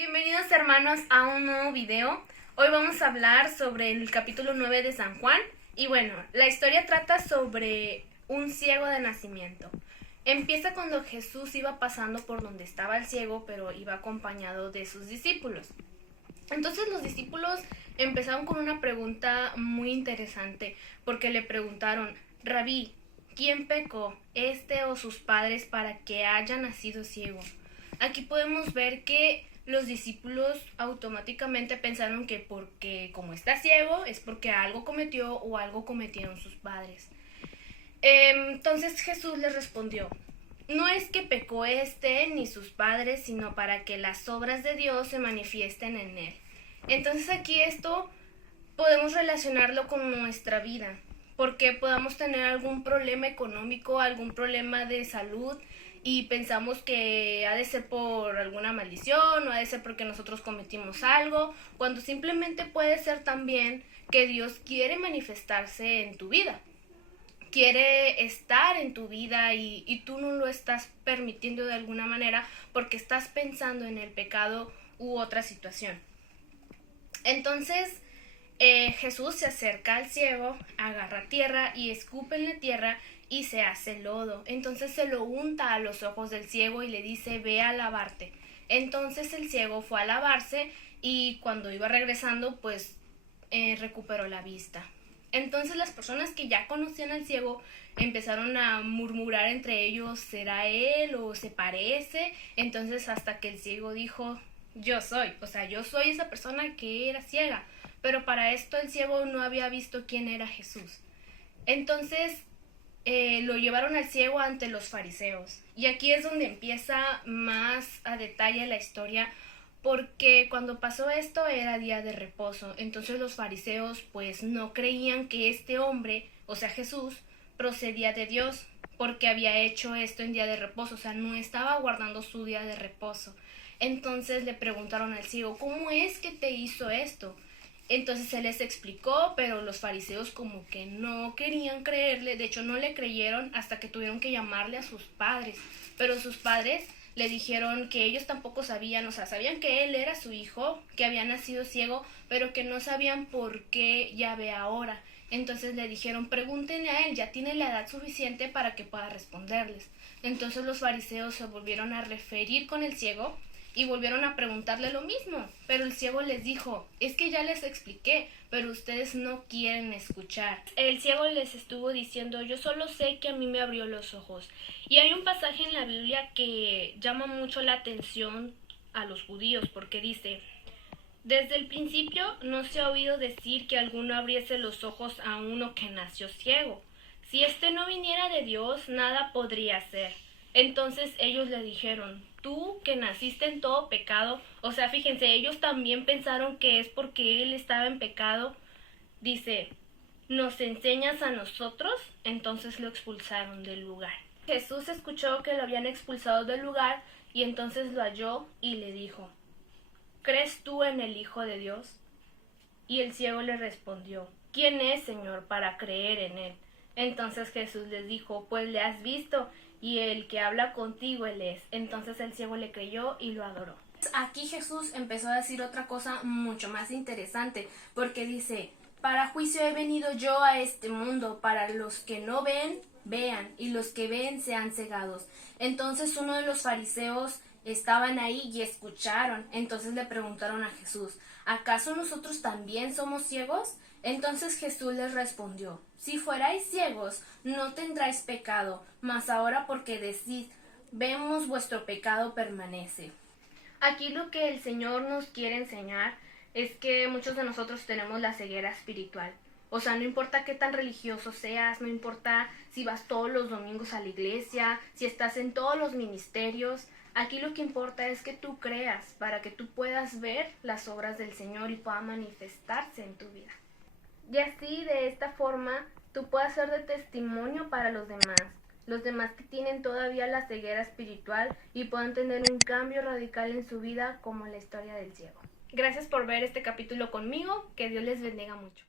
Bienvenidos hermanos a un nuevo video. Hoy vamos a hablar sobre el capítulo 9 de San Juan. Y bueno, la historia trata sobre un ciego de nacimiento. Empieza cuando Jesús iba pasando por donde estaba el ciego, pero iba acompañado de sus discípulos. Entonces los discípulos empezaron con una pregunta muy interesante, porque le preguntaron: Rabí, ¿quién pecó, este o sus padres, para que haya nacido ciego? Aquí podemos ver que los discípulos automáticamente pensaron que porque como está ciego es porque algo cometió o algo cometieron sus padres. Entonces Jesús les respondió: no es que pecó ni sus padres, sino para que las obras de Dios se manifiesten en él. Entonces aquí esto podemos relacionarlo con nuestra vida, porque podamos tener algún problema económico, algún problema de salud, y pensamos que ha de ser por alguna maldición o ha de ser porque nosotros cometimos algo, cuando simplemente puede ser también que Dios quiere manifestarse en tu vida, quiere estar en tu vida y tú no lo estás permitiendo de alguna manera porque estás pensando en el pecado u otra situación. Entonces Jesús se acerca al ciego, agarra tierra y escupe en la tierra y se hace lodo. Entonces se lo unta a los ojos del ciego y le dice: ve a lavarte. Entonces el ciego fue a lavarse y cuando iba regresando pues recuperó la vista. Entonces las personas que ya conocían al ciego empezaron a murmurar entre ellos: ¿será él o se parece? Entonces hasta que el ciego dijo: yo soy esa persona que era ciega. Pero para esto el ciego no había visto quién era Jesús. Entonces lo llevaron al ciego ante los fariseos. Y aquí es donde empieza más a detalle la historia, porque cuando pasó esto era día de reposo. Entonces los fariseos pues no creían que este hombre, o sea Jesús, procedía de Dios, porque había hecho esto en día de reposo, o sea, no estaba guardando su día de reposo. Entonces le preguntaron al ciego: ¿cómo es que te hizo esto? Entonces él les explicó, pero los fariseos como que no querían creerle. De hecho no le creyeron hasta que tuvieron que llamarle a sus padres. Pero sus padres le dijeron que ellos tampoco sabían, o sea, sabían que él era su hijo, que había nacido ciego, pero que no sabían por qué ya ve ahora. Entonces le dijeron: pregúntenle a él, ya tiene la edad suficiente para que pueda responderles. Entonces los fariseos se volvieron a referir con el ciego y volvieron a preguntarle lo mismo, pero el ciego les dijo: es que ya les expliqué, pero ustedes no quieren escuchar. El ciego les estuvo diciendo: yo solo sé que a mí me abrió los ojos. Y hay un pasaje en la Biblia que llama mucho la atención a los judíos, porque dice: desde el principio no se ha oído decir que alguno abriese los ojos a uno que nació ciego. Si éste no viniera de Dios, nada podría hacer. Entonces ellos le dijeron: tú que naciste en todo pecado. O sea, fíjense, ellos también pensaron que es porque él estaba en pecado. Dice: ¿nos enseñas a nosotros? Entonces lo expulsaron del lugar. Jesús escuchó que lo habían expulsado del lugar y entonces lo halló y le dijo: ¿crees tú en el Hijo de Dios? Y el ciego le respondió: ¿quién es, Señor, para creer en él? Entonces Jesús les dijo: pues le has visto, y el que habla contigo él es. Entonces el ciego le creyó y lo adoró. Aquí Jesús empezó a decir otra cosa mucho más interesante, porque dice: para juicio he venido yo a este mundo, para los que no ven, vean, y los que ven sean cegados. Entonces uno de los fariseos estaban ahí y escucharon. Entonces le preguntaron a Jesús: ¿acaso nosotros también somos ciegos? Entonces Jesús les respondió: si fuerais ciegos, no tendráis pecado, mas ahora porque decís: vemos, vuestro pecado permanece. Aquí lo que el Señor nos quiere enseñar es que muchos de nosotros tenemos la ceguera espiritual. O sea, no importa qué tan religioso seas, no importa si vas todos los domingos a la iglesia, si estás en todos los ministerios. Aquí lo que importa es que tú creas para que tú puedas ver las obras del Señor y pueda manifestarse en tu vida. Y así, de esta forma, tú puedas ser de testimonio para los demás que tienen todavía la ceguera espiritual y puedan tener un cambio radical en su vida, como la historia del ciego. Gracias por ver este capítulo conmigo, que Dios les bendiga mucho.